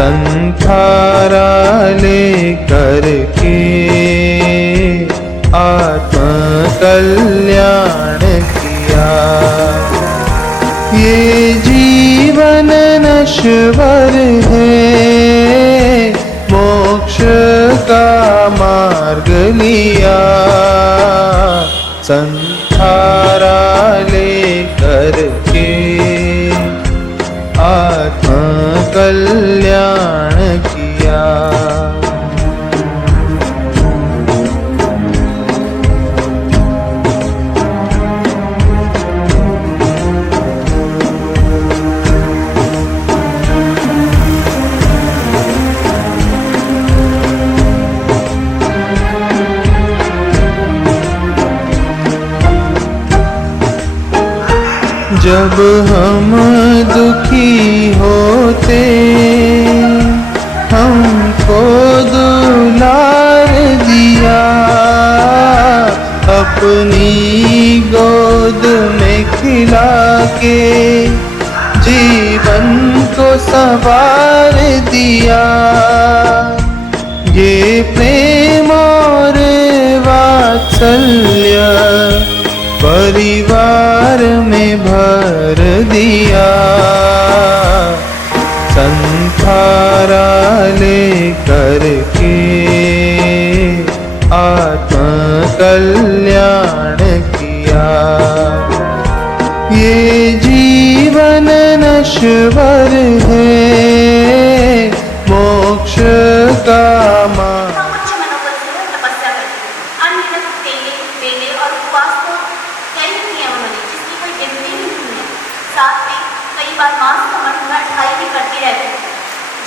संथारा लेकर के आत्म कल्याण किया। ये जीवन नश्वर है, मोक्ष का मार्ग लिया। संथारा लेकर के आत्म कल्याण किया। जब हम दुखी होते, हमको दुलार दिया। अपनी गोद में खिला के जीवन को संवार दिया। ये प्रेम और वात्सल्य परिवार में भर दिया। संथारा लेकर के आत्म कल्याण किया। ये जीवन नश्वर है, मोक्ष का मार्ग।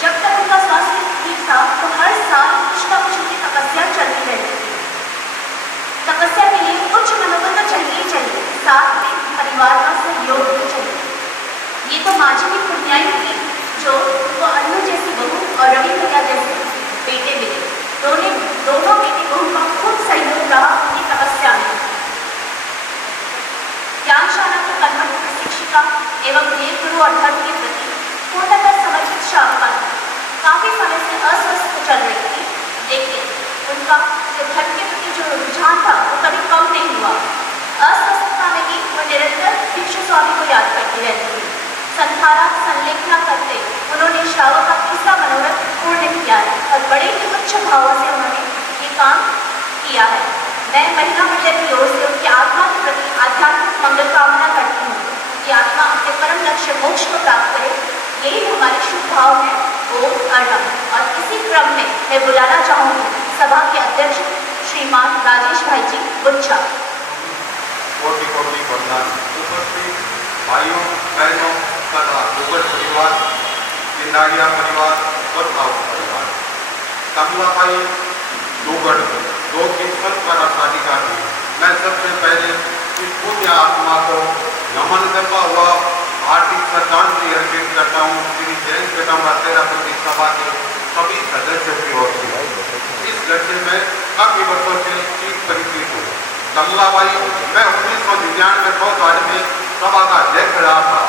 जब तक उनका स्वास्थ्य ठीक था तो हर साल कुछ न कुछ उनकी तपस्या चलती रहती थी। तपस्या के लिए उच्च मनोबल तो चाहिए ही चाहिए, साथ में परिवार का सहयोग भी चाहिए। ये तो माँ जी की पुण्याई थी जो उनको अन्नू जैसी बहू और रवि भैया जैसे बेटे मिले। दोनों बेटे बहू का खूब सहयोग रहा उनकी तपस्या में। ज्ञानशाला की कर्मठ शिक्षिका एवं देव गुरु और धर्म के प्रति पूर्णतः समर्पित शाखा काफी समय से अस्वस्थ चल रही थी, लेकिन उनका जो धर्म के प्रति जो रुझान था वो कभी कम नहीं हुआ। अस्वस्थता में भी वो निरंतर भिक्षु स्वामी को याद करती रहती थी। संथारा संलेखना करते उन्होंने श्रावक का तीसरा मनोरथ पूर्ण किया है और बड़े ही उच्च भावों से उन्होंने ये काम किया है। मैं महिला मंडल की ओर से उनकी आत्मा के प्रति आध्यात्मिक मंगल कामना करती हूँ कि आत्मा अपने परम लक्ष्य मोक्ष को प्राप्त करे। यही हमारे शुभ भाव है। ओम अर्णव। और इसी क्रम में मैं बुलाना चाहूँगी सभा के अध्यक्ष श्रीमान राजेश भाई जी बुच्छा। कोटि कोटि वंदन। उपस्थित भाइयों बहनों तथा डोगर परिवार, जिंदाड़िया परिवार और भाव परिवार, कमलाबाई डोगर दो किस्मत का रक्षाधिकार थी। मैं सबसे पहले इस पुण्य आत्मा को नमन करता हुआ हार्दिक श्रद्धांजलि अर्पित करता हूँ श्री जैन जगदम्बा तेरापति सभा के सभी सदस्यों की ओर से। इस लक्ष्य में काफी वर्षों से ठीक परिचित हूँ। कमलाबाई मैं 1999 में कोटवाड़ में सभा का अध्यक्ष रहा था।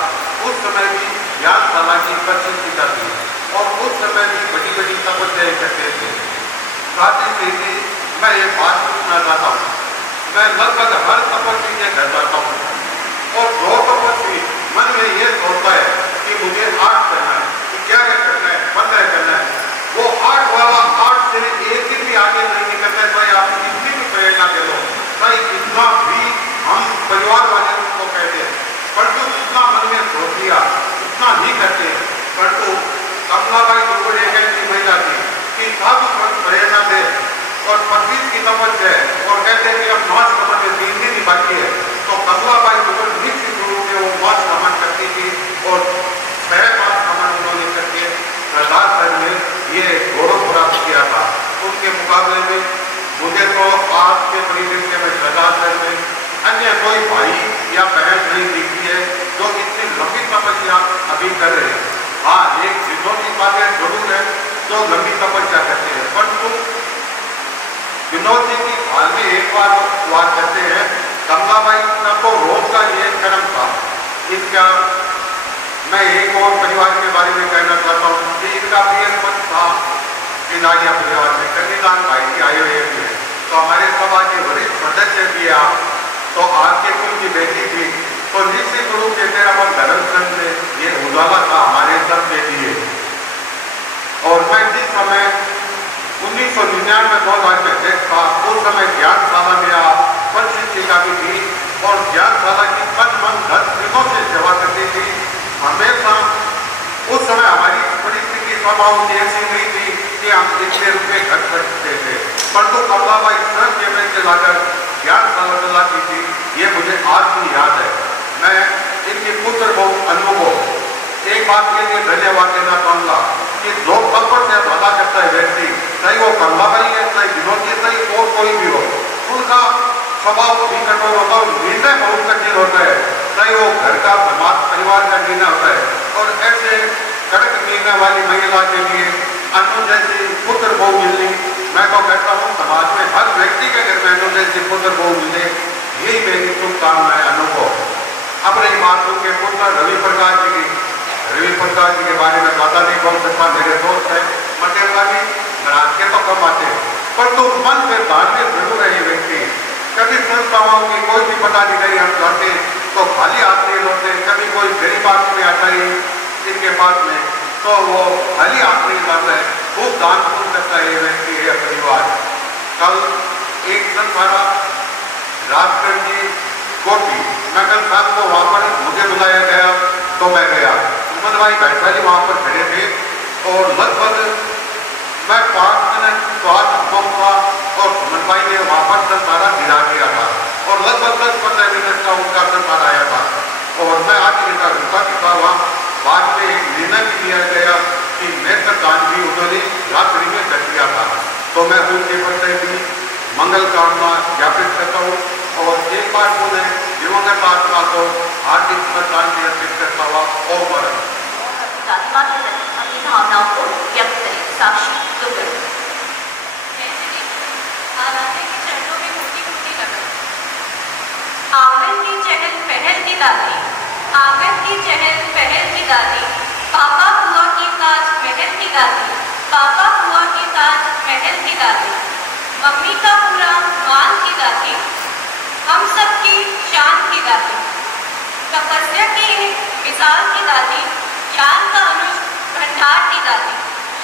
उस समय भी ज्ञानशाला की प्रतिष्ठिता थी और उस समय भी बड़ी बड़ी तपस्याएं करते थे। साथ ही मैं ये बात पूछना चाहता हूँ, मैं लगभग हर तपस्वी के घर जाता हूँ और दो तपस्वी मन में ये सोचता है कि मुझे 8 करना है, 11 करना है, 15 करना है। वो 8 वाला 8 से एक दिन भी आगे नहीं निकलता है। तो आप कितनी भी प्रेरणा दे लो, चाहे कितना भी हम परिवार वाले उनको कहते हैं, परंतु जितना मन में सोच लिया उतना ही करते हैं। परंतु कमलाबाई डोगर एक ऐसी महिला थी कि साधु प्रेरणा दे और 25 की तपस्या है और कहते हैं कि अब 9 नंबर में 3 दिन ही बाकी है। तो कमलाबाई डोगर निश्चित रूप से वो 9 नमन करती थी और 6 नमन उन्होंने करके सरदार ने ये गौरव प्राप्त किया था। उनके मुकाबले में मुझे तो आज के परिदृश्य में सरदार में अन्य कोई भाई या बहन नहीं दिखती है जो इतनी लंबी तपस्या अभी कर रहे हैं। हाँ, एक विनोदी बातें जरूर है जो लंबी तपस्या करते हैं, परंतु विनोद जी की हाल में एक बार बात करते हैं। कमलाबाई का तो रोज का ये कर्म था। इसका मैं एक और परिवार के बारे में कहना चाहता हूँ कि इनका भी एक सिंधाड़िया परिवार में कन्यादान भाई की आयु है। तो हमारे सभा के वरिष्ठ सदस्य भी आप, तो आपके कुल की बेटी थी, तो निश्चित रूप से तेरा मन धर्मचंद ने ये उजाला था हमारे सब के लिए। और मैं जिस समय 1999 2000 में अध्यक्ष था, उस समय ज्ञानशाला में आप पद शिक्षिका भी थी और ज्ञानशाला की तन मन धन दिनों से सेवा करती थी। हमेशा उस समय हमारी परिस्थिति स्वभाव की ऐसी नहीं थी कि हम इतने रुपये खर्च करते थे, परंतु कमलाबाई स्वयं पेमेंट से लाकर ज्ञानशाला चलाती थी। ये मुझे आज भी याद है। मैं इनके पुत्र बहु अनु को एक बात के लिए धन्यवाद देना चाहूँगा कि जो तत्पर से भला करता है व्यक्ति, चाहे वो कमलाबाई है, चाहे विनोद जी, चाहे और कोई भी हो, उनका स्वभाव भी कठोर होता है, निर्णय बहुत कठिन होता है, चाहे वो घर का समाज परिवार का निर्णय होता है। और ऐसे कड़क निर्णय वाली महिला के लिए अनु जैसी पुत्र बहु मिलनी, मैं तो कहता हूँ समाज में हर व्यक्ति के घर में अनु जैसी पुत्र बहु मिले, यही मेरी शुभकामनाएं अनु को। अब रही बात उनके पुत्र रवि प्रकाश जी की, रवि प्रकाश जी के बारे में ज्यादा नहीं बोल सकता, मेरे दोस्त है, मटेला भी नाराज के तो कम आते, पर तो मन से धार्मिक जरूर है ये व्यक्ति। कभी संस्थाओं की कोई भी पदाधिकारी हम जाते तो खाली हाथ नहीं लौटते, कभी कोई गरीब आदमी आता है इनके पास में तो वो खाली हाथ नहीं लाता है, खूब दान पुण्य करता है ये व्यक्ति, है परिवार। कल एक संस्थाना राजगढ़ की कोठी, मैं कल शाम को वहाँ पर मुझे बुलाया गया तो मैं गया। सुमन भाई भैंसाली वहाँ पर खड़े थे और लगभग मैं 5 मिनट स्वाद पहुँचा और सुमन भाई ने वहाँ पर संसारा गिरा दिया था और लगभग 10-15 मिनट का उनका संसार आया था। और मैं आज इनका रुका भी था वहाँ। बाद में एक निर्णय भी लिया गया कि नेत्रदान भी उन्होंने रात्रि में कर दिया था। तो मैं उनके प्रति भी मंगल कामना ज्ञापित करता हूँ और एक बार उन्हें दिवंगत आत्मा को हार्दिक श्रद्धांजलि अर्पित करता हुआ ओम वरन आत्मा के प्रति अपनी भावनाओं को व्यक्त करें। साक्षी दुर्गढ़ आंगन की चहल पहल की दादी, आंगन की चहल पहल की दादी, पापा हुआ की ताज महल की दादी, पापा हुआ की ताज महल की दादी, मम्मी का पूरा मान की दादी, हम सब की शान की दादी, तपस्या की मिसाल की दादी, ज्ञान का अनुज भंडार की दादी,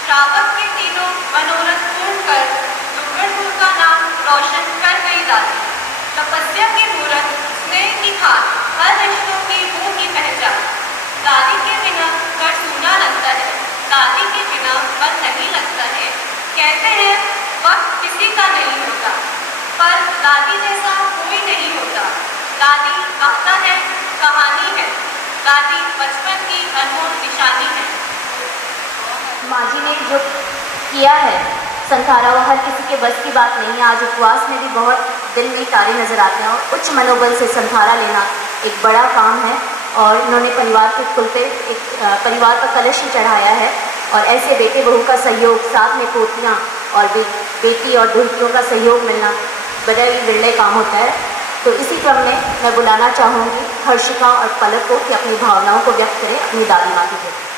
श्रावक के तीनों मनोरथ पूर्ण कर दुर्गढ़पुर का नाम रोशन कर गई दादी, तपस्या की मूरत, स्नेह की खान, हर रिश्तों की मुंह की पहचान, दादी के बिना घर सूना लगता है, दादी के बिना मन नहीं लगता है। कहते हैं वक्त किसी का नहीं होता, पर दादी जैसा कोई नहीं होता। दादी वार्ता है, कहानी है, दादी बचपन की अनमोल निशानी है। माँ जी ने जो किया है संथारा, वो हर किसी के बस की बात नहीं है। आज उपवास में भी बहुत दिल में तारे नजर आते हैं और उच्च मनोबल से संथारा लेना एक बड़ा काम है। और इन्होंने परिवार के कुल पे एक परिवार का कलश ही चढ़ाया है और ऐसे बेटे बहू का सहयोग, साथ में पोतियाँ और बेटी और दुल्हनियों का सहयोग मिलना बड़ा ही विरले काम होता है। तो इसी क्रम में मैं बुलाना चाहूँगी हर्षिका और पलक को कि अपनी भावनाओं को व्यक्त करें अपनी दादी माँ की प्रति।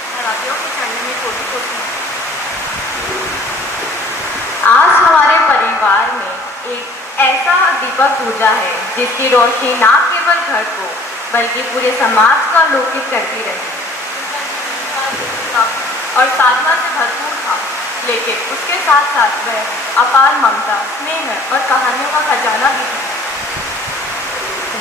आज हमारे परिवार में एक ऐसा दीपक पूजा है जिसकी रोशनी न केवल घर को बल्कि पूरे समाज का लौकिक करती रही और साधना से भरपूर था, लेकिन उसके साथ साथ वह अपार ममता, स्नेह और कहानियों का खजाना भी था।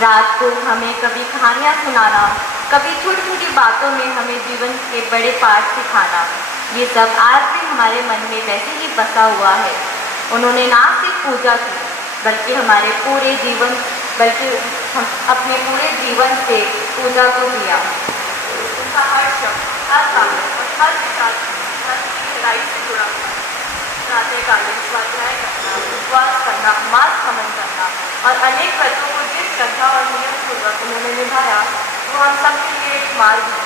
रात को हमें कभी कहानियाँ सुनाना, कभी छोटी छोटी बातों में हमें जीवन के बड़े पाठ सिखाना, ये सब आज भी हमारे मन में वैसे ही बसा हुआ है। उन्होंने ना सिर्फ पूजा की हम अपने पूरे जीवन से पूजा को किया। उनका हर शब्द, हर काम और हर विचार मन की गहराई से जुड़ा था। प्रातःकालीन स्वाध्याय करना, उपवास करना, मास खनन करना और अनेक व्रतों को जिस श्रद्धा और नियम पूर्वक उन्होंने निभाया वो हम सबके लिए एक मार्ग है।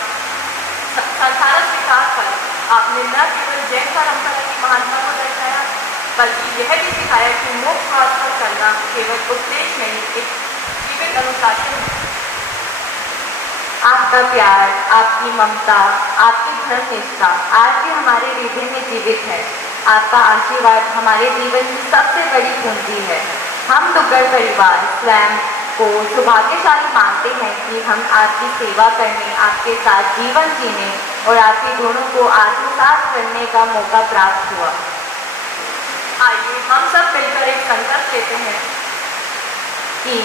संथारा स्वीकार कर आपने न केवल जैन परंपरा की महानता को दर्शाया बल्कि यह भी सिखाया कि मोक्ष मार्ग पर चलना केवल उपदेश नहीं, एक जीवित अनुशासन है। आपका प्यार, आपकी ममता, आपकी धर्म निष्ठा आज भी हमारे हृदय में जीवित है। आपका आशीर्वाद हमारे जीवन की सबसे बड़ी पूंजी है। हम दुग्गल परिवार स्वयं को सौभाग्यशाली मानते हैं कि हम आपकी सेवा करने, आपके साथ जीवन जीने और आपके गुणों को आत्मसात करने का मौका प्राप्त हुआ। आइए हम सब मिलकर एक संकल्प लेते हैं कि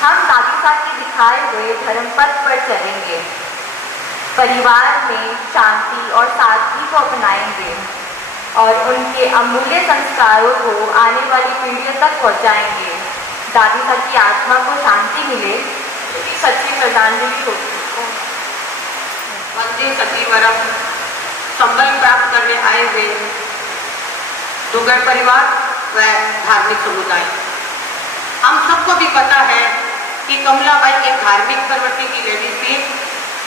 हम दादी साहब के दिखाए हुए धर्म पथ पर चलेंगे, परिवार में शांति और सादगी को अपनाएंगे और उनके अमूल्य संस्कारों को आने वाली पीढ़ियों तक पहुंचाएंगे। दादी साहब की आत्मा को शांति मिले, इसकी सच्ची श्रद्धांजलि होगी। वंदे सतीवरम संबल प्राप्त करने आए हुए दुग्गल परिवार व धार्मिक समुदाय, हम सबको भी पता है कि कमलाबाई एक धार्मिक प्रवृत्ति की लेडीज थी।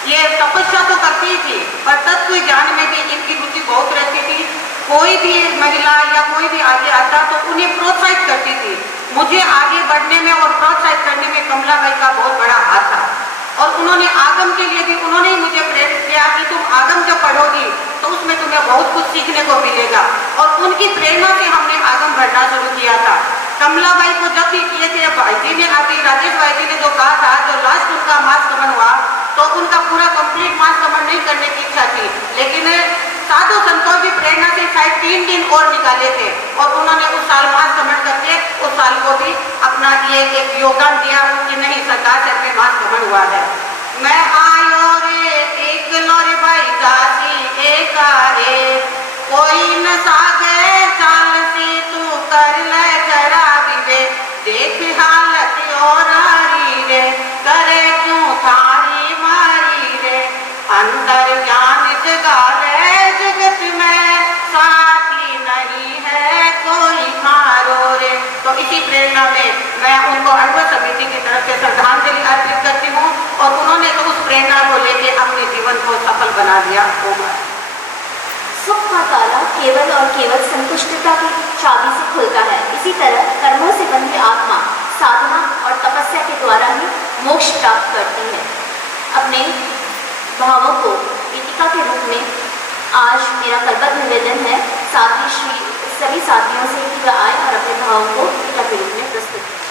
ये तपस्या तो करती थी पर तत्व ज्ञान में भी इनकी रुचि बहुत रहती थी। कोई भी महिला या कोई भी आगे आता तो उन्हें प्रोत्साहित करती थी। मुझे आगे बढ़ने में और प्रोत्साहित करने में कमलाबाई का बहुत बड़ा हाथ था और उन्होंने आगम के लिए भी उन्होंने ही मुझे प्रेरित किया कि तुम आगम जब पढ़ोगी तो उसमें तुम्हें बहुत कुछ सीखने को मिलेगा और उनकी प्रेरणा से हमने आगम पढ़ना शुरू किया था। कमलाबाई को जब भी किए थे भाई जी ने, अभी राजेश भाई जी ने जो कहा था, जो लास्ट उनका मास कमन हुआ तो उनका पूरा कंप्लीट मास कमन नहीं करने की इच्छा थी, लेकिन साधु संतों की प्रेरणा से शायद 3 दिन और निकाले थे और उन्होंने उस साल मास कमन करके उस साल को भी अपना ये एक योगदान दिया कि नहीं सरकार से में मास कमन हुआ है। मैं आयो रे एक लोरे भाई दासी एक रे कोई न सागे चाल सी तू कर ले जरा भी देख हालत और हारी रे करे क्यों थारी मारी रे अंदर ज्ञान जगा ले जगत में साथी नहीं है कोई मारो रे। तो इसी प्रेरणा में मैं उनको अड़वा समिति की तरफ से श्रद्धांजलि अर्पित करती हूँ और उन्होंने तो उस प्रेरणा को लेके अपने जीवन को सफल बना दिया होगा। सुख का ताला केवल और केवल संतुष्टता की चाबी से खुलता है। इसी तरह कर्मों से बंधी आत्मा साधना और तपस्या के द्वारा ही मोक्ष प्राप्त करती है। अपने भावों को गीतिका के रूप में आज मेरा कलबद्ध निवेदन है सभी साथियों से कि वह आए और अपने भावों को गीतिका के रूप में प्रस्तुत करें।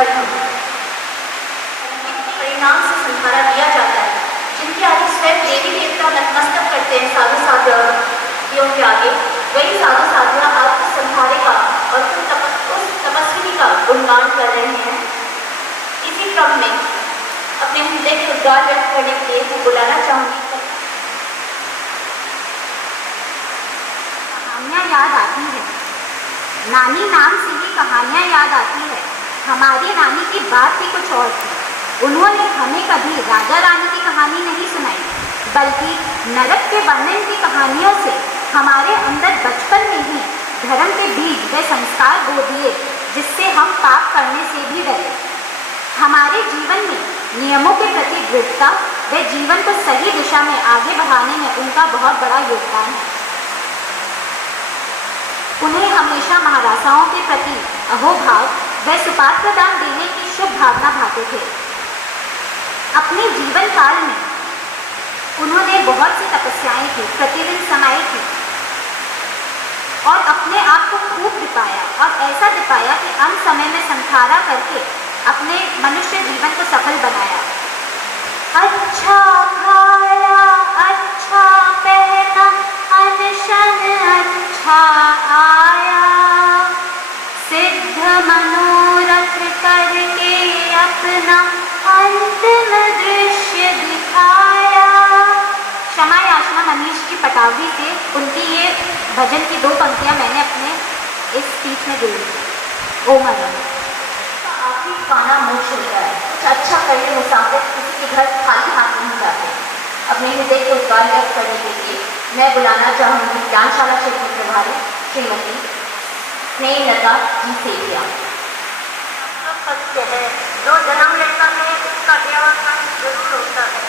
अर्घम परिणाम से संहारा दिया जाता है, जिनके आगे स्वयं देवी देवता नतमस्तक करते हैं साधु साध्वियों के आगे। वही साधु साध्या आपको संहारे का और उस तपस्विनी का गुणगान कर रहे हैं। इसी क्रम में अपने हृदय के उद्गार व्यक्त करने के लिए मैं बुलाना चाहूंगी। कहानियाँ याद आती है, नानी नाम से ही कहानियाँ याद आती है। हमारी नानी की बात ही कुछ और थी। उन्होंने हमें कभी राजा रानी की कहानी नहीं सुनाई, बल्कि नरक के वर्णन की कहानियों से हमारे अंदर बचपन में ही धर्म के बीज व संस्कार बो दिए, जिससे हम पाप करने से भी डरे। हमारे जीवन में नियमों के प्रति दृढ़ता व जीवन को सही दिशा में आगे बढ़ाने में उनका बहुत बड़ा योगदान है। उन्हें हमेशा महाराजाओं के प्रति अहोभाव व सुपात्र दान देने की शुभ भावना भाते थे। अपने जीवन काल में उन्होंने बहुत सी तपस्याएं की, प्रतिदिन समाएं की और अपने आप को खूब दिपाया, और ऐसा दिपाया कि अंत समय में संहारा करके अपने मनुष्य जीवन को सफल बनाया। अच्छा खाया, अच्छा पहना, अनशन अच्छा आया, सिद्ध मनोरथ करके अपना अंतिम दृश्य दिखाया। क्षमा याचना मनीष की पटावरी से उनकी ये भजन की 2 पंक्तियां मैंने अपने इस स्पीच में जोड़ी। ओम नमः। आखिरी गाना मोक्ष होता है। कुछ अच्छा करने मुसाफिर किसी के घर खाली हाथ नहीं जाते। अपने हृदय के उद्गार व्यक्त करने के लिए मैं बुलाना चाहूँगी ज्ञानशाला क्षेत्र प्रभारी श्रीमती स्नेहलता जी सेठिया। सत्य है, जो जन्म लेता है उसका देवासन जरूर होता है।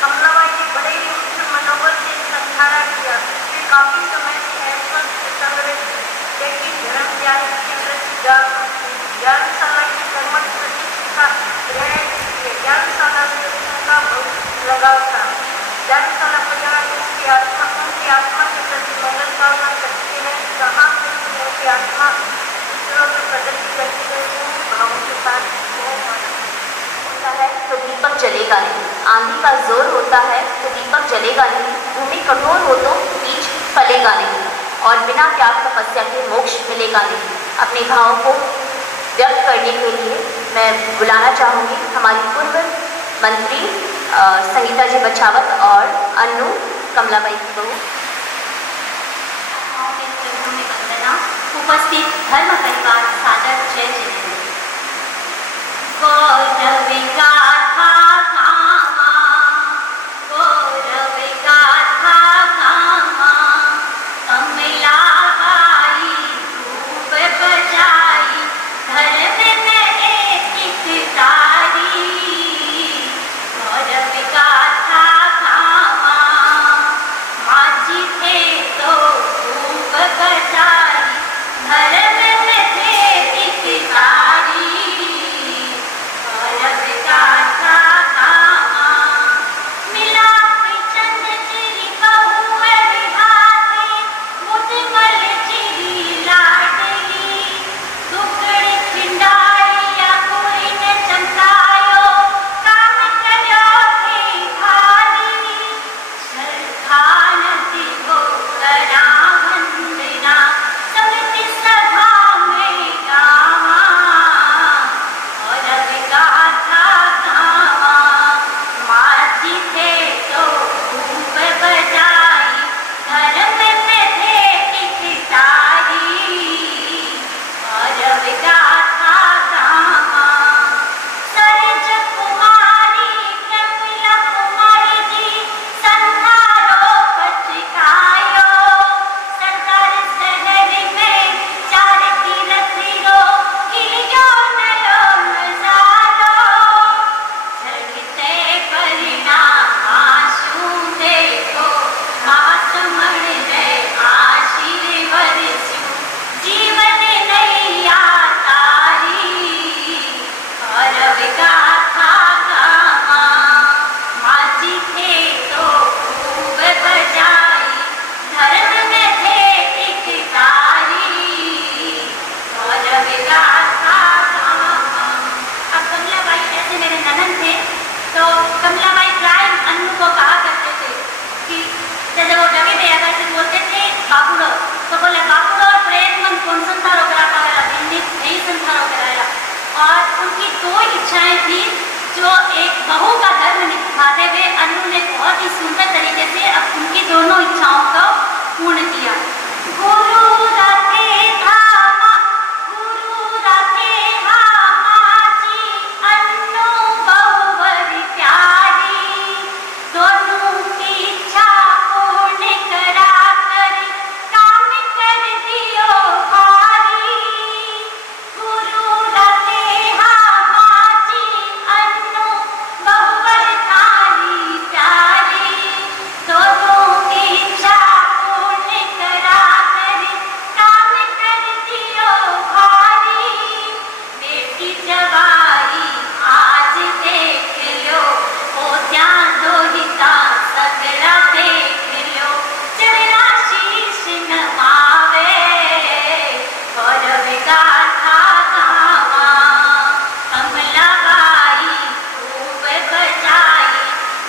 कमलाबाई ने बड़े ही उच्च मनोबल से संहारा किया। वे काफी समय से ऐश्वर्य से संग्रहित थी, लेकिन धर्म ज्ञान के प्रति जागरूक थी। ज्ञानशाला की कर्मठ प्रतिष्ठा ग्रहण कीजिए। ज्ञानशाला से उनका बहुत लगाव था। ज्ञानशाला परिवार उनकी आत्मा के प्रति मंगल कामना करते हैं। जहाँ उनकी आत्मा दूसरों में प्रगति करती है, भावों के साथ होता है तो दीपक जलेगा नहीं। आंधी का जोर होता है तो दीपक जलेगा नहीं। भूमि कठोर हो तो बीज फलेगा नहीं, और बिना त्याग तपस्या के मोक्ष मिलेगा नहीं। अपने भावों को व्यक्त करने के लिए मैं बुलाना चाहूँगी हमारी पूर्व मंत्री संगीता जी बछावत और अन्नू कमलाबाई की बहू। उपस्थित धर्म परिवार सादर जय जिनेन्द्र। गौरव गाथा गामा, गौरव गाथा गामा, कमलाबाई खूब बजाई, धर्म में एक तारी। गौरव गाथा गामा, माझी थे तो खूब बजाई, धर्म में थे एक तारी। गौरव गाथा दो इच्छाएं थी जो एक बहू का धर्म निभाते हुए अनु ने बहुत ही सुंदर तरीके से अब उनकी दोनों इच्छाओं को पूर्ण किया। गुरु रखे धामा जी अनु बहुवर प्यारी, दोनों की इच्छा पूर्ण करा कर काम कर दियो भारी। गुरु रखे जी अनु बहुवर प्यारी, दोनों की इच्छा पूर्ण करा कर काम कर दियो भारी। बेटी जवाई आज देख लो, ओ ध्यान दो हिता सगरा देख लो, चढ़ना शीश नवावे गौरव गाथा गावा। कमलाबाई खूब बजाई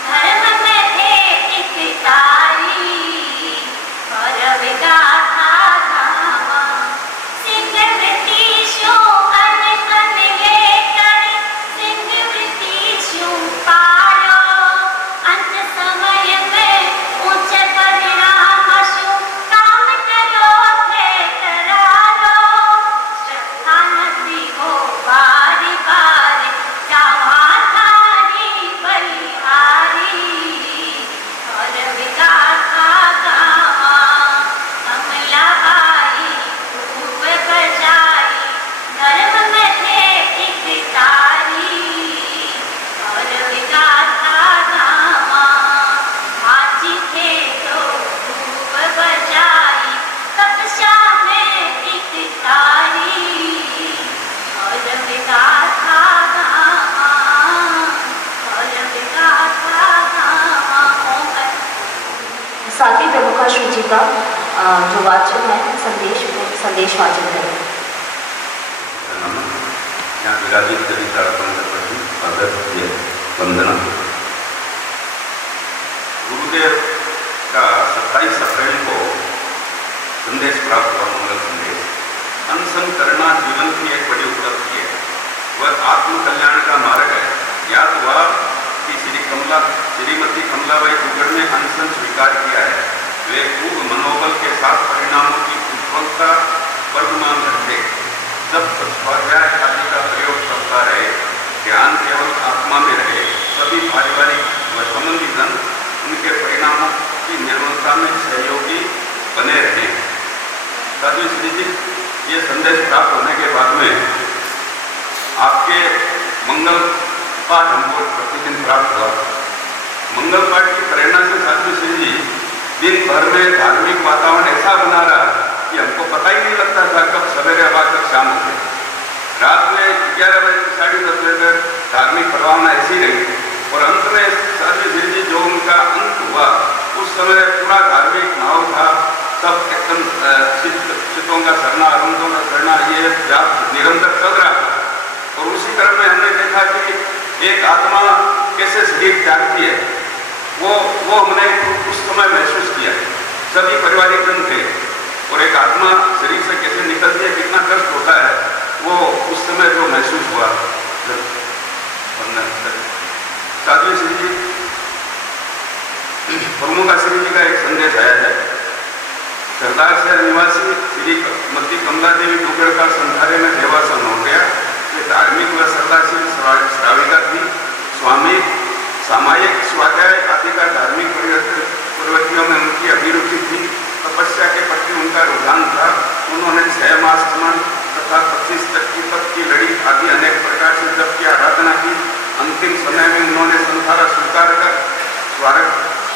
धर्म में थे एक तारी, गौरव गाथा गावा। सिंह ब्रिटिशों अन अन लेकर सिंह ब्रिटिशों पारो, अंत समय में ऊंचे परिणाम शु काम करो थे करारो। श्रद्धा नदी हो बारी बारी जावा थारी बलिहारी, गौरव गाथा गावा। कमलाबाई खूब बजाई धर्म में थे एक तारी, गौरव गाथा गावा। हाजी थे तो खूब बजाई तपस्या में एक तारी, गौरव गाथा गावा, गौरव गाथा गावा। ओम साथी प्रमुखा श्री जी का जो वाचन है संदेश वाचन करें। यहाँ विराजित चरितार्पण करती आदर वंदना। गुरुदेव का 27 अप्रैल को संदेश प्राप्त हुआ, मंगल संदेश। अनशन करना जीवन की एक बड़ी उपलब्धि है, वह आत्म कल्याण का मार्ग है। याद हुआ कि श्रीमती कमलाबाई दुग्गड़ ने अनशन स्वीकार किया है। वे खूब मनोबल के साथ परिणामों की उज्ज्वलता वर्तमान रखते। जब स्वाध्याय आदि का प्रयोग चलता रहे, ध्यान केवल आत्मा में रहे, सभी पारिवारिक व संबंधी जन उनके परिणामों की निर्मलता में सहयोगी बने रहे। साधु श्री जी, ये संदेश प्राप्त होने के बाद में आपके मंगल पाठ हमको प्रतिदिन प्राप्त हुआ। मंगल पाठ की प्रेरणा से साधु श्री जी दिन भर में धार्मिक वातावरण ऐसा बना रहा कि हमको पता ही नहीं लगता था कब सवेरे आवाज कब शाम हो गई। रात में 11 बजे से 10:30 बजे तक धार्मिक प्रभावना ऐसी रही और अंत में साधु श्री जी जो उनका अंत हुआ, उस समय पूरा धार्मिक माहौल था। सब एकदम चित्तों का सरना, अरुंदों का सरना, ये जाप निरंतर चल रहा था। और उसी क्रम में हमने देखा कि एक आत्मा कैसे शरीर त्यागती है, वो हमने उस समय महसूस किया। सभी पारिवारिक जन थे और एक आत्मा शरीर से कैसे निकलती है, कितना कष्ट होता है, वो उस समय जो महसूस हुआ। साधु श्री जी प्रमुख श्री जी का एक संदेश आया है। सरदार शहर निवासी श्रीमती कमला देवी दुग्गड़ का संथारे में देवासन हो गया। वे धार्मिक व श्रद्धाशील श्राविका थी। स्वामी सामायिक स्वाध्याय आदि का धार्मिक प्रवृत्तियों में उनकी अभिरुचि थी। तपस्या के प्रति उनका रुझान था। उन्होंने 6 मास स्मरण तथा 25 तक की पद की लड़ी आदि अनेक प्रकार से जप की आराधना की। अंतिम समय में उन्होंने संथारा स्वीकार कर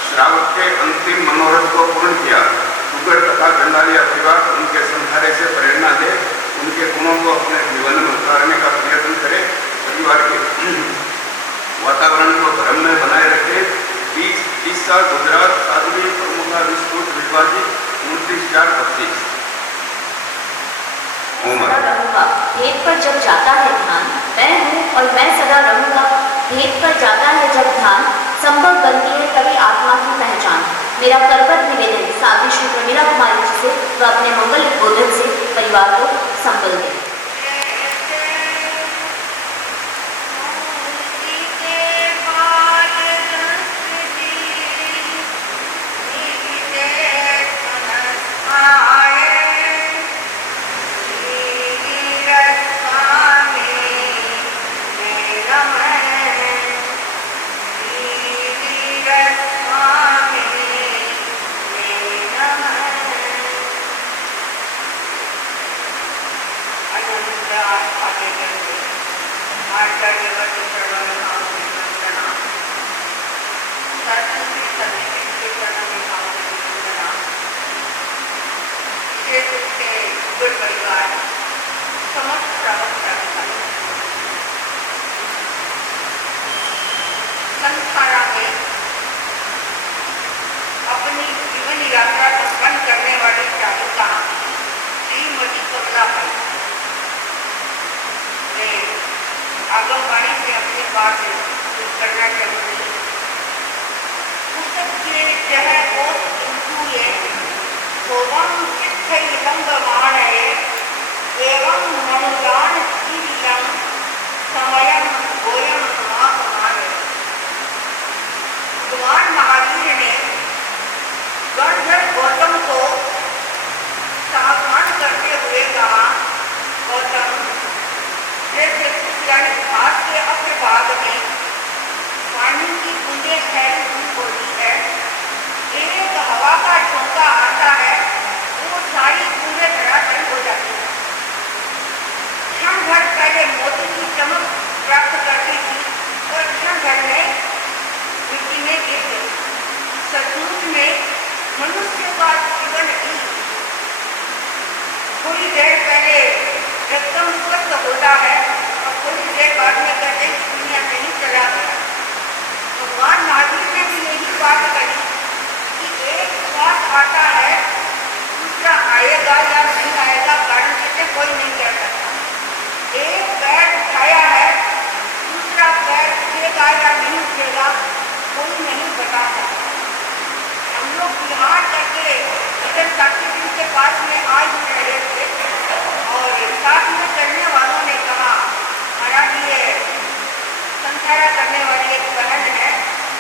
श्रावक के अंतिम मनोरथ को पूर्ण किया। दुग्गड़ तथा गंडालिया परिवार उनके संथारे से प्रेरणा ले, उनके गुणों को अपने जीवन में उतारने का प्रयत्न करे। परिवार के वातावरण को धर्म में बनाए रखे। 20 साल गुजरात साध्वी प्रमुखा विस्फोट विभाजित 29/4/25। सदा रहूंगा भेद पर जब जाता है ध्यान, मैं हूँ और मैं सदा रहूंगा। भेद पर जाता है जब ध्यान, संभव बनती है कभी आत्मा की पहचान। मेरा करबद्ध निवेदन साध्वी श्री प्रमीला कुमारी जी से व अपने मंगल उद्बोधन से परिवार को संबल दें। से आगे करेंगे। आचार्य वर्ग चरणों में भाव प्रणाम। सर्वश्री सर्वश्री के चरणों में भाव प्रणाम। विशेष रूप से गुरु परिवार समस्त श्रावक संस्थारा में अपनी जीवन यात्रा संपन्न करने वाले चालुका श्रीमती कमलाबाई ने आगमवाणी से अपनी बात करना चाहूँगी। पुस्तक के जह ओस इंदुए सोवम चित्थै लंबमाणये एवं मनुदान कीर्यं समयं गोयं समापमाने। भगवान महावीर ने गणधर गौतम को सावधान करते हुए कहा, गौतम, जैसे यानी घास के अपने बाग में पानी की बूंदें फैल होती है, एक हवा का झोंका आता है, वो सारी बूंदें धराशायी हो जाती है। क्षण भर पहले मोती की चमक प्राप्त करती थी और क्षण भर में मिट्टी में गिर गई। सचमुच में मनुष्य का जीवन ही थोड़ी देर पहले एकदम स्वस्थ होता है और थोड़ी देर बाद में कहते दुनिया से ही चला गया। भगवान महावीर ने भी यही बात कही कि एक श्वास आता है, दूसरा आएगा या नहीं आएगा कारण जिसे कोई नहीं कह सकता। एक पैर उठाया है, दूसरा पैर उठेगा या नहीं उठेगा कोई नहीं बता सकता। हम लोग बिहार करके इधर साक्षी जी के पास में आज रहे थे और साथ में चलने वालों ने कहा, महाराज ये संसारा करने वाली एक बहन है,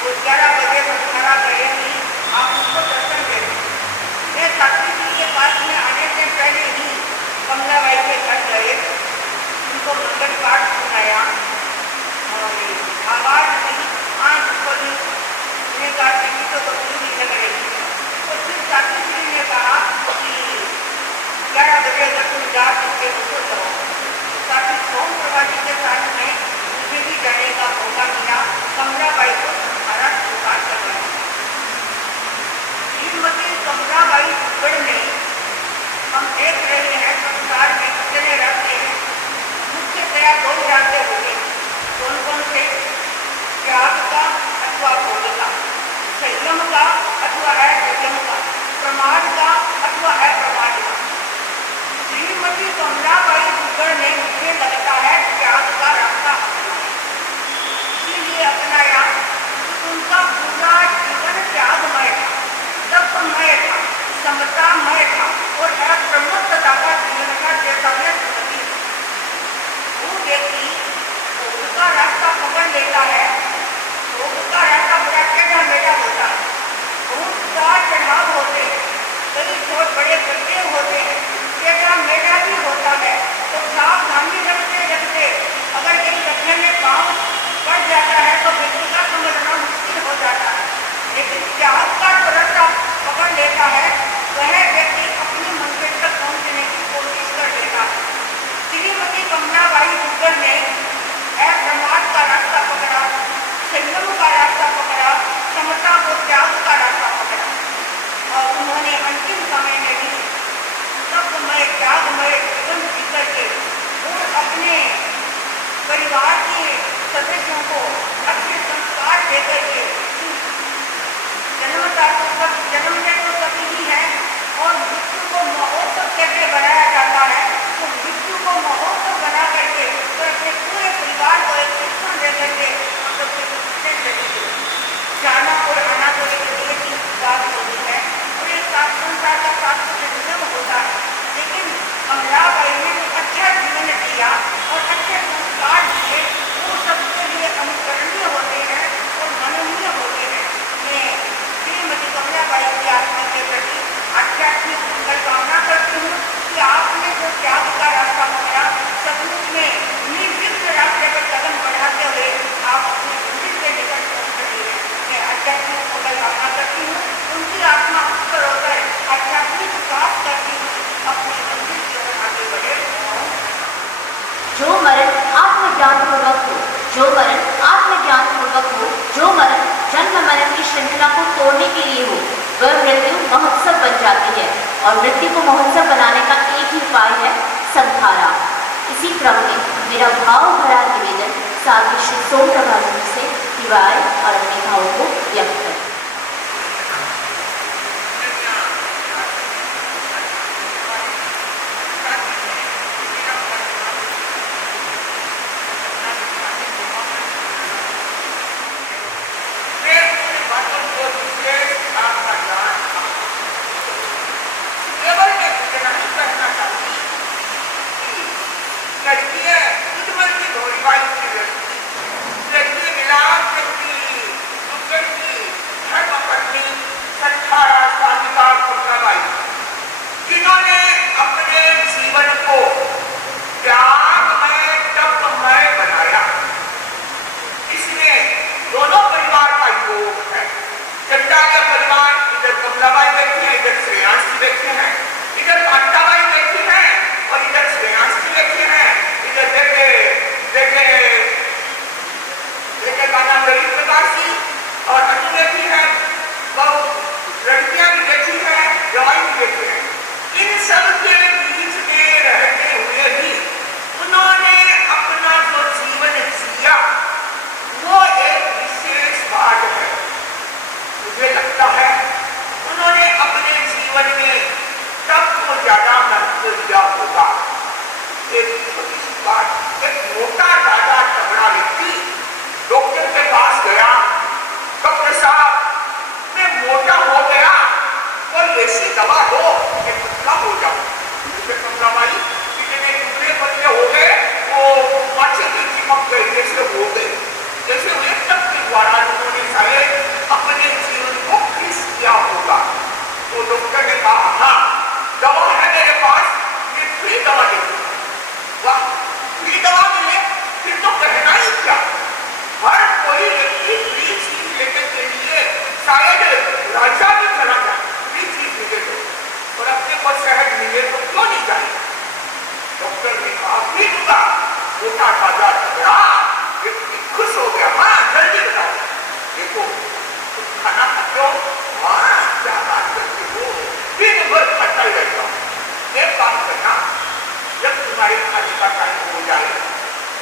वो 11 बजे संसारा करेगी, आप उसको दर्शन दें। मैं साक्षी जी के पास में आने से पहले ही कमलाबाई के घर गए, उनको मंगल पाठ सुनाया और आवाज नहीं, आँख खोली, उन्हें कहा कि तो बकरी नहीं लग रही। तो फिर साथी जी ने कहा कि 11 बजे अगर तुम जा सकते हो तो जाओ। साथी सोम प्रभा जी के साथ में मुझे भी जाने का मौका मिला, कमलाबाई को तुम्हारा स्वीकार करवाया। श्रीमती कमलाबाई दुग्गड़ में हम देख रहे हैं संसार में कितने रहते हैं, मुख्यतया 2 रास्ते होंगे। कौन कौन से? त्याग का अथवा भोग का, संयम का अथवा असंयम का, प्रमाद का अथवा अप्रमाद का। श्रीमती कमलाबाई दुग्गड़ ने मुझे लगता है त्याग का रास्ता इसीलिए अपनाया कि उनका पूरा जीवन त्यागमय था, तपमय था, समतामय था और अप्रमत्तता का जीवन का जैसा यह श्रीमती। वो व्यक्ति भोग का रास्ता पकड़ लेता है, भोग का रास्ता बड़ा टेढ़ा मेढ़ा होता है, बहुत उतार चढ़ाव होते हैं, कई छोट बड़े गड्ढे होते हैं, टेढ़ा मेढ़ा भी होता है। तो सावधानी रखते रखते अगर कहीं गड्ढे में पाँव पड़ जाता है तो व्यक्ति का समझना मुश्किल हो जाता है। लेकिन त्याग का जो रास्ता पकड़ लेता है वह व्यक्ति अपनी मंजिल तक पहुँचने की कोशिश कर लेता है। श्रीमती कमलाबाई दुग्गड़ ने अप्रमाद का रास्ता पकड़ा, संयम का रास्ता पकड़ा, समता और त्याग का रास्ता पकड़ा और उन्होंने अंतिम समय में भी तपमय त्यागमय जीवन जी करके और अपने परिवार के सदस्यों को अच्छे संस्कार देकर के जन्मता तो सब जन्मते तो सभी ही है और मृत्यु को महोत्सव कैसे बनाया जाता है, तो मृत्यु को महोत्सव बना करके तो अपने पूरे परिवार को एक शिक्षण दे करके मतलब जाना और आना तो एक ही बात होती है और एक संसार का शास्त्र नियम होता है। लेकिन कमलाबाई ने जो अच्छा जीवन दिया और अच्छे संस्कार दिए वो सबके लिए अनुकरणीय होते हैं और माननीय होते हैं। मैं श्रीमती कमलाबाई की आत्मा ज्ञान पूर्वक हो, जो मरण आत्मज्ञान पूर्वक हो, जो मरण जन्म मरण की श्रृंखला को तोड़ने के लिए हो, वह मृत्यु महोत्सव बन जाती है। और मृत्यु को महोत्सव बनाने का एक ही उपाय है, संहारा। इसी क्रम में मेरा भाव भरा निवेदन साध्वी श्री सोम प्रभा जी से दिवाए और अपने भावों को व्यक्त करें। जिन्होंने अपने जीवन को त्यागमय तपमय बनाया, इसमें दोनों परिवार का योग है। चंडाला परिवार, इधर कमलाबाई बैठी है, इधर श्रेयांश जी बैठे हैं, इधर कांताबाई बैठी है और इधर श्रेयांश जी बैठे हैं, इधर देखे का नाम ललित प्रकाश जी और अनु बैठी है, बहुत लड़कियां भी बैठी है, जवाई भी बैठी है। इन सब के बीच में रहते हुए भी उन्होंने अपना जो जीवन जिया वो एक विशेष बात है। मुझे लगता है उन्होंने अपने जीवन में तब को ज्यादा महत्व दिया होगा। एक छोटी सी बात, एक मोटा दादा तगड़ा व्यक्ति डॉक्टर के पास गया, डॉक्टर साहब मैं मोटा हो गया, कोई ऐसी दवा हो कि पतला हो जाओ। कमलाबाई इतने टुकड़े पतले हो गए, वो माछी की चिपक गए जैसे हो गए, जैसे हुए तब के द्वारा उन्होंने शायद अपने जीवन को खींच किया होगा। तो डॉक्टर ने कहा हाँ दवा है मेरे पास, ये फ्री दवा दे। वाह, फ्री दवा मिले फिर तो कहना ही क्या। हर कोई व्यक्ति फ्री चीज लेने के लिए शायद राजा भी चला जाए, फ्री चीज मिले तो, और अपने को शहद मिले तो क्यों नहीं जाए। डॉक्टर ने कहा फ्री दूंगा। मोटा ताजा तगड़ा व्यक्ति खुश हो गया, हाँ जल्दी बताओ। देखो तुम खाना खाते हो, हाँ क्या बात करते हो, दिन भर खाता ही रहता हूँ। एक काम करना, जब तुम्हारे खाने का टाइम हो जाए,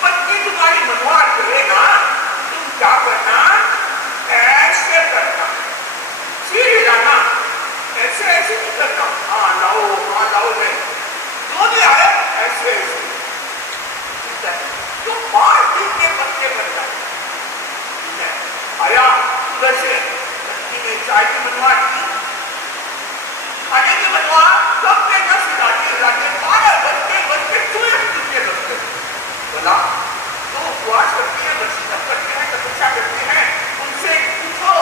पत्नी तुम्हारी मनवार करे ना, तुम क्या करना, ऐसे करना, सिर हिलाना, ऐसे ऐसे नहीं करना, हाँ लाओ नहीं, जो भी आए ऐसे ऐसे। ठीक है, तो 5 दिन के पत्ते बन जाए। आया उधर से पत्नी ने चाय की मनवा की, खाने की मनवा, सब पे नस हिलाते 12 बजते चूहे टूटने लगते। बोला तो उपवास करती है, बच्ची सब करते हैं, तपस्या करते हैं, उनसे पूछो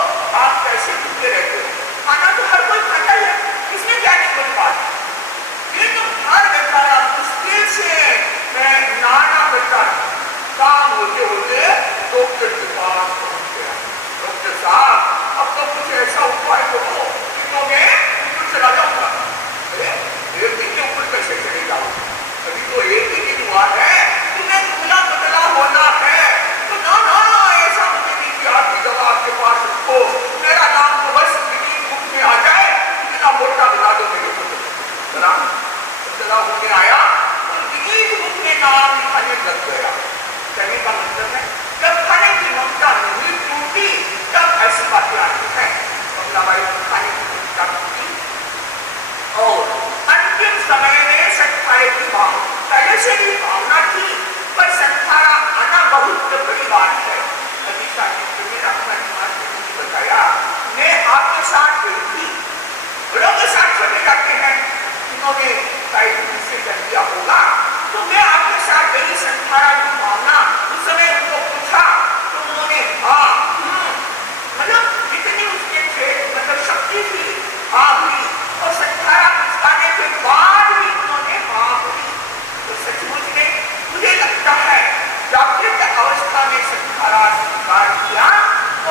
आप कैसे टूटते रहते हो। खाना तो हर कोई खाता ही है, इसमें क्या नहीं बन पाता। ये तो हर बेचारा मुश्किल से मैं नाना बेटा काम होते होते डॉक्टर के पास पहुंच गया। डॉक्टर साहब अब तो कुछ ऐसा उपाय करो कि तो मैं ऊपर चला जाऊंगा। अरे 1 दिन के ऊपर कैसे चले जाओ, अभी तो 1 ही दिन हुआ है, तुम्हें दुबला पतला होना है। तो ना ऐसा मुझे नहीं कि आपकी दवा आपके पास रखो, मेरा नाम तो बस गिनीज बुक में आ जाए, इतना मोटा बना दो मेरे को। पतला होने आया और गिनीज बुक में नाम लिखाने लग गया। कहने का मतलब है जब खाने की ममता नहीं टूटी तब ऐसी बातें आती हैं। कमलाबाई खाने की ममता टूटी और अंतिम समय में संखारे की भावना, पहले से भी भावना थी पर संखारा आना बहुत बड़ी बात है। अभी मेरा बताया मैं आपके साथ गई थी, बड़ों के साथ चले जाते हैं, उन्होंने शायद मुझसे कर दिया होगा, तो मैं आपके साथ गई। संखारा की भावना उस समय उनको पूछा तो उन्होंने हाँ मतलब इतनी उसके थे, मतलब शक्ति थी हाँ भी, और संखारा पुछाने के बाद भी उन्होंने हाँ बोली। तो सचमुच में मुझे लगता है जागृत अवस्था में संखारा स्वीकार किया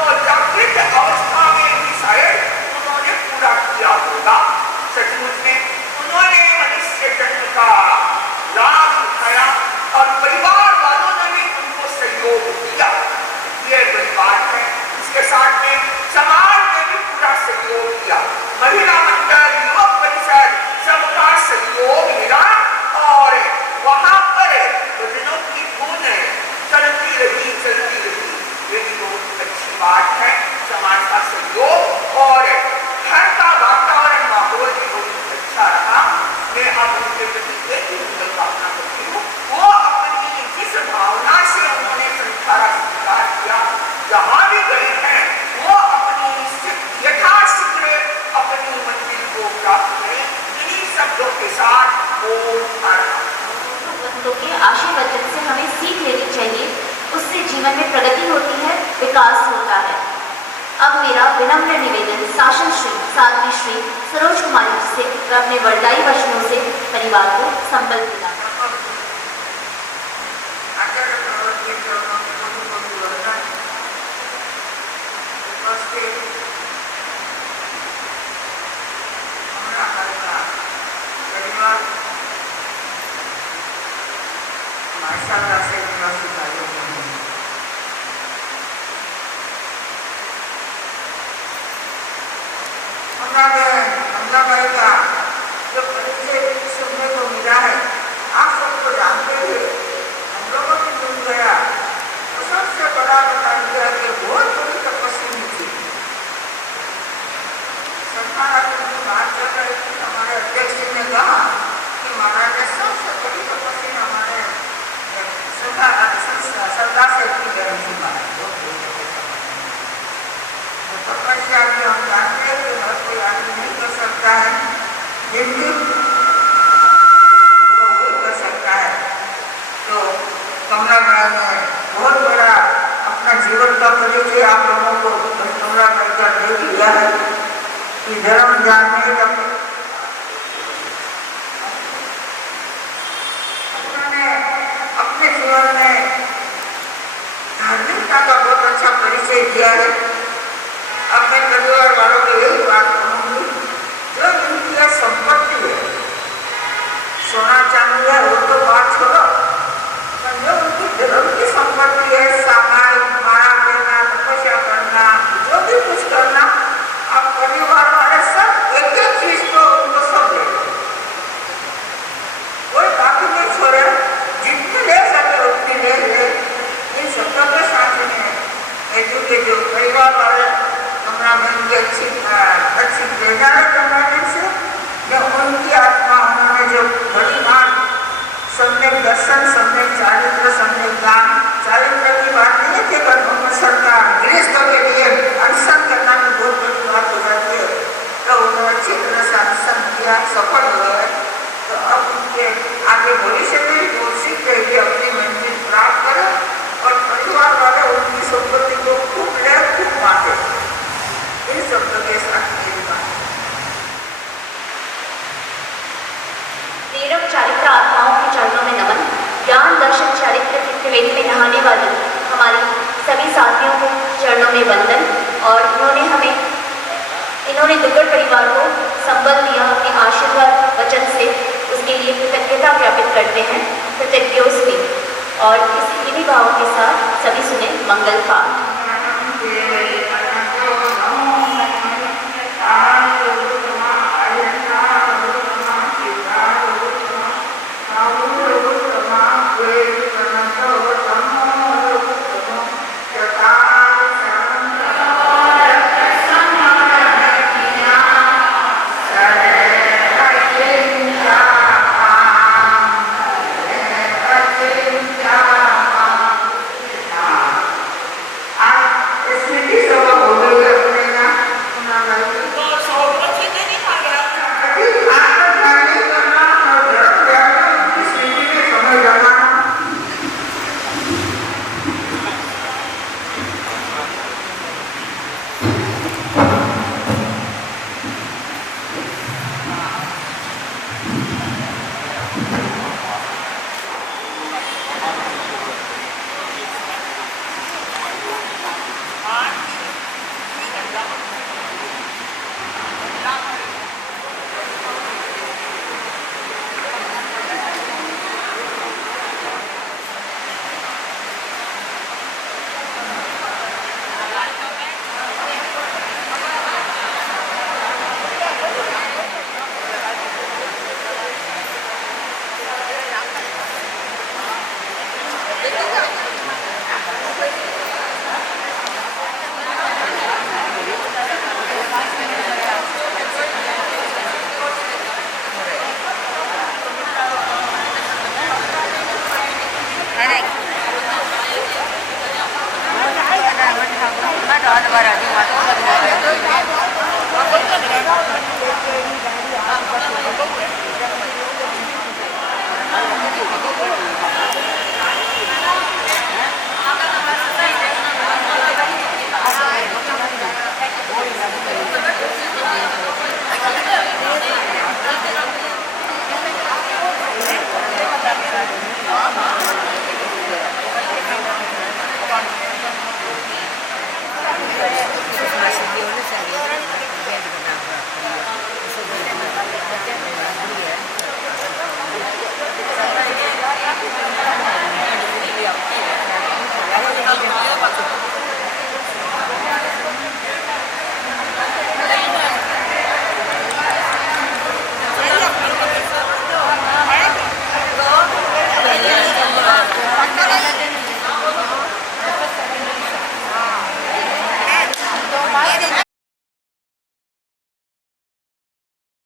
और जागृत अवस्था में भी शायद उन्होंने पूरा किया होगा। सचमुच में उन्होंने मनुष्य जन्म का लाभ उठाया और परिवार वालों ने भी उनको ओम आत्मा। भगवंतों के आशीर्वचन से हमें सीख लेनी चाहिए, उससे जीवन में प्रगति होती है, विकास होता है। अब मेरा विनम्र निवेदन शासन श्री साध्वी श्री सरोज कुमारी जी से मैं अपने वरदायी वचनों से परिवार को संबल दिलाऊं। आचार्य प्रवर्ती चरणों में कोटि-कोटि वंदन। उपस्थित हमारा परिवार, माशाअल्लाह से निवासी भाइयों बहनों, हमला भाई का जो परिचय सुनने को मिला है, आप सबको जानते थे, हम लोगों ने सुन गया तो सबसे बड़ा बता दिया कि बहुत बड़ी तपस्वी थी। सरकार की बात चल रही थी, हमारे अध्यक्ष जी ने कहा कि महाराज ने सबसे बड़ी तपस्वी हमारे सरदार से की गई थी। तपस्या भी हम जानते हैं कि हर कोई आदमी नहीं कर सकता है, लेकिन वो भी कर सकता है। तो कमलाबाई ने बहुत बड़ा अपना जीवन का परिचय आप लोगों को कमलाबाई का दे दिया है कि धर्म जानने का उन्होंने अपने जीवन में धार्मिकता का बहुत अच्छा परिचय दिया है। अब मैं परिवार वालों को यही बात कहूँगी, जो इनकी संपत्ति है, सोना चांदी है वो तो बात छोड़ो, जो उनकी धर्म की संपत्ति है, सामान मारा देना, तपस्या करना, जो भी कुछ करना, आप परिवार वाले सब एक एक चीज को उनको सब ले लो, कोई बाकी नहीं छोड़े, जितनी ले सके उतनी ले ले। इन शब्दों के साथ में जो परिवार वाले की अच्छी प्रेरणा करवाने से या उनकी आत्मा उन्होंने जो बड़ी मान सम्यक दर्शन, सम्यक चारित्र, सम्यक दान, चारित्र की बात नहीं है कि ब्रह्म सरकार गृहस्थों के लिए अनशन करना भी बहुत बड़ी बात हो जाती है, तो उन्होंने अच्छी तरह से अनशन किया, सफल हुए हैं। तो अब उनके आगे भविष्य में वो सीख रहे कि अपनी मंजिल प्राप्त करें और परिवार वाले उनकी संपत्ति को खूब ले, खूब बांटे। इन शब्दों के साथ नीरव चारित्र आत्माओं के चरणों में नमन। ज्ञान दर्शन चारित्र की त्रिवेणी में नहाने वाली हमारी सभी साथियों को चरणों में वंदन। और इन्होंने दुग्गड़ परिवार को संबल दिया अपने आशीर्वाद वचन से, उसके लिए कृतज्ञता ज्ञापित करते हैं। कृतज्ञोस्मि। और इन्हीं भावों के साथ सभी सुने मंगल पाठ।